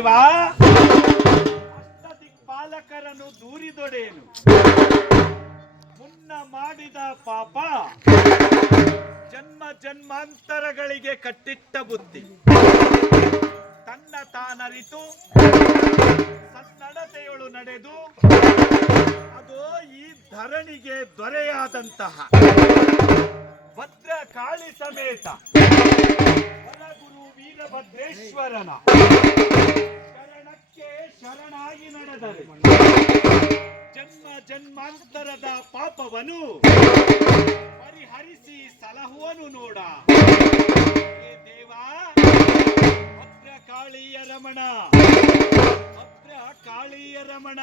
ದೇವಾ ಅಷ್ಟದಿಕ್ಪಾಲಕರನ್ನು ದೂರಿದೊಡೇನು ಮುನ್ನ ಮಾಡಿದ ಪಾಪ ಜನ್ಮ ಜನ್ಮಾಂತರಗಳಿಗೆ ಕಟ್ಟಿಟ್ಟ ಬುದ್ಧಿ ತನ್ನ ತಾನರಿತು ಸನ್ನಡತೆಯೊಳು ನಡೆದು ಅದು ಈ ಧರಣಿಗೆ ದೊರೆಯಾದಂತಹ ಭದ್ರ ಕಾಳಿ ಸಮೇತ ವರಗುರು ವೀರಭದ್ರೇಶ್ವರನ ಶರಣಕ್ಕೆ ಶರಣಾಗಿ ನಡೆದರೆ ಜನ್ಮ ಜನ್ಮಾಂತರದ ಪಾಪವನ್ನು ಪರಿಹರಿಸಿ ಸಲಹುವನು ನೋಡ. ಹೇ ದೇವಾ, ಭದ್ರ ಕಾಳಿಯ ರಮಣ, ಭದ್ರ ಕಾಳಿಯ ರಮಣ.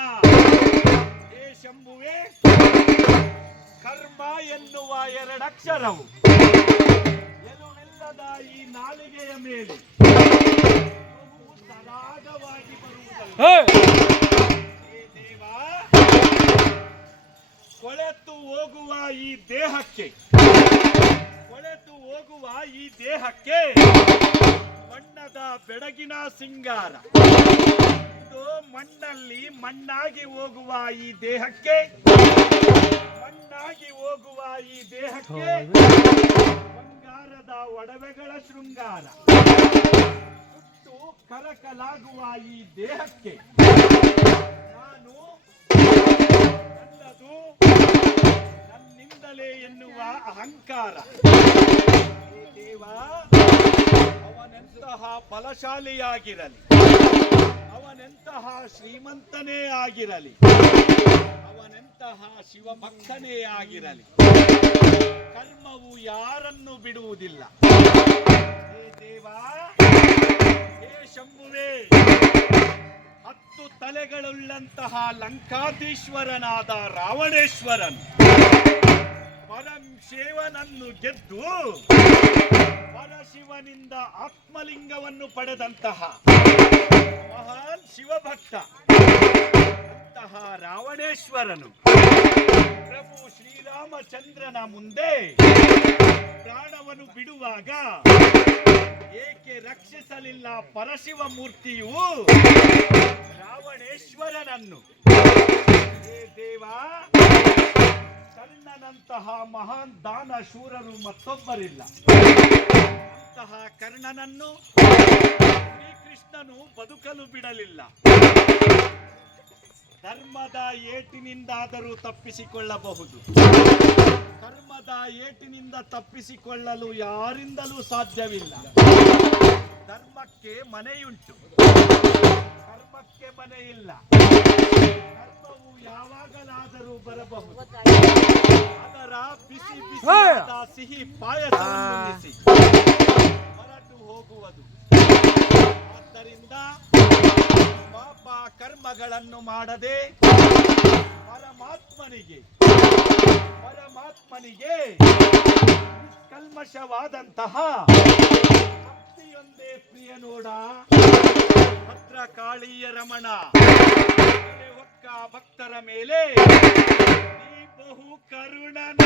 ಹೇ ಶಂಭುವೆ, ಕರ್ಮ ಎನ್ನುವ ಎರಡಕ್ಷರವು ಎಲುವಿಲ್ಲದ ಈ ನಾಲಿಗೆಯ ಮೇಲೆ ಸರಾಗವಾಗಿ ಬರುವುದಲ್ಲ. ಹೇ ದೇವಾ, ಕೊಳೆತು ಹೋಗುವ ಈ ದೇಹಕ್ಕೆ ಬಣ್ಣದ ಬೆಳಗಿನ ಸಿಂಗಾರ, ಇದು ಮಣ್ಣಲ್ಲಿ ಮಣ್ಣಾಗಿ ಹೋಗುವ ಈ ದೇಹಕ್ಕೆ ಬಂಗಾರದ ಒಡವೆಗಳ ಶೃಂಗಾರ, ಸುಟ್ಟು ಕರಕಲಾಗುವ ಈ ದೇಹಕ್ಕೆ ನಾನು ನನ್ನದು ನನ್ನಿಂದಲೇ ಎನ್ನುವ ಅಹಂಕಾರ. ದೇವ, ಅವನೆಂತಹ ಬಲಶಾಲಿಯಾಗಿರಲಿ, ಅವನೆಂತಹ ಶ್ರೀಮಂತನೇ ಆಗಿರಲಿ, ಅವನೆಂತಹ ಶಿವಭಕ್ತನೇ ಆಗಿರಲಿ, ಕರ್ಮವು ಯಾರನ್ನು ಬಿಡುವುದಿಲ್ಲ. ಹೇ ದೇವ, ಹೇ ಶಂಭುವೇ, 10 ತಲೆಗಳುಳ್ಳಂತಹ ಲಂಕಾಧೀಶ್ವರನಾದ ರಾವಣೇಶ್ವರನು ಪರಶಿವನನ್ನು ಗೆದ್ದು ಪರಶಿವನಿಂದ ಆತ್ಮಲಿಂಗವನ್ನು ಪಡೆದಂತಹ ಮಹಾನ್ ಶಿವಭಕ್ತ ಅಂತಹ ರಾವಣೇಶ್ವರನು ಪ್ರಭು ಶ್ರೀರಾಮಚಂದ್ರನ ಮುಂದೆ ಪ್ರಾಣವನ್ನು ಬಿಡುವಾಗ ಏಕೆ ರಕ್ಷಿಸಲಿಲ್ಲ ಪರಶಿವ ಮೂರ್ತಿಯು ರಾವಣೇಶ್ವರನನ್ನು? ಹೇ ದೇವಾ, ಕರ್ಣನಂತಹ ಮಹಾನ್ ದಾನ ಶೂರರು ಮತ್ತೊಬ್ಬರಿಲ್ಲ. ಅಂತಹ ಕರ್ಣನನ್ನು ಶ್ರೀಕೃಷ್ಣನು ಬದುಕಲು ಬಿಡಲಿಲ್ಲ. ಧರ್ಮದ ಏಟಿನಿಂದಾದರೂ ತಪ್ಪಿಸಿಕೊಳ್ಳಬಹುದು, ಕರ್ಮದ ಏಟಿನಿಂದ ತಪ್ಪಿಸಿಕೊಳ್ಳಲು ಯಾರಿಂದಲೂ ಸಾಧ್ಯವಿಲ್ಲ. ಧರ್ಮಕ್ಕೆ ಮನೆಯುಂಟು, ಕರ್ಮಕ್ಕೆ ಮನೆ ಇಲ್ಲ. ಕರ್ಮವು ಯಾವಾಗಲಾದರೂ ಬರಬಹುದು, ಅದರ ಬಿಸಿ ಬಿಸಿಯಾದ ಸಿಹಿ ಪಾಯಸವನ್ನು ಹೊರಟು ಹೋಗುವುದು. ಆದ್ದರಿಂದ ಪಾಪ ಕರ್ಮಗಳನ್ನು ಮಾಡದೆ ಪರಮಾತ್ಮನಿಗೆ ನಿಷ್ಕಲ್ಮಶವಾದಂತಹ ಭಕ್ತಿಯೊಂದೇ ಪ್ರಿಯ ನೋಡ. ಭದ್ರಕಾಳಿಯ ರಮಣ, ಒಕ್ಕ ಭಕ್ತರ ಮೇಲೆ ನೀ ಬಹು ಕರುಣನ.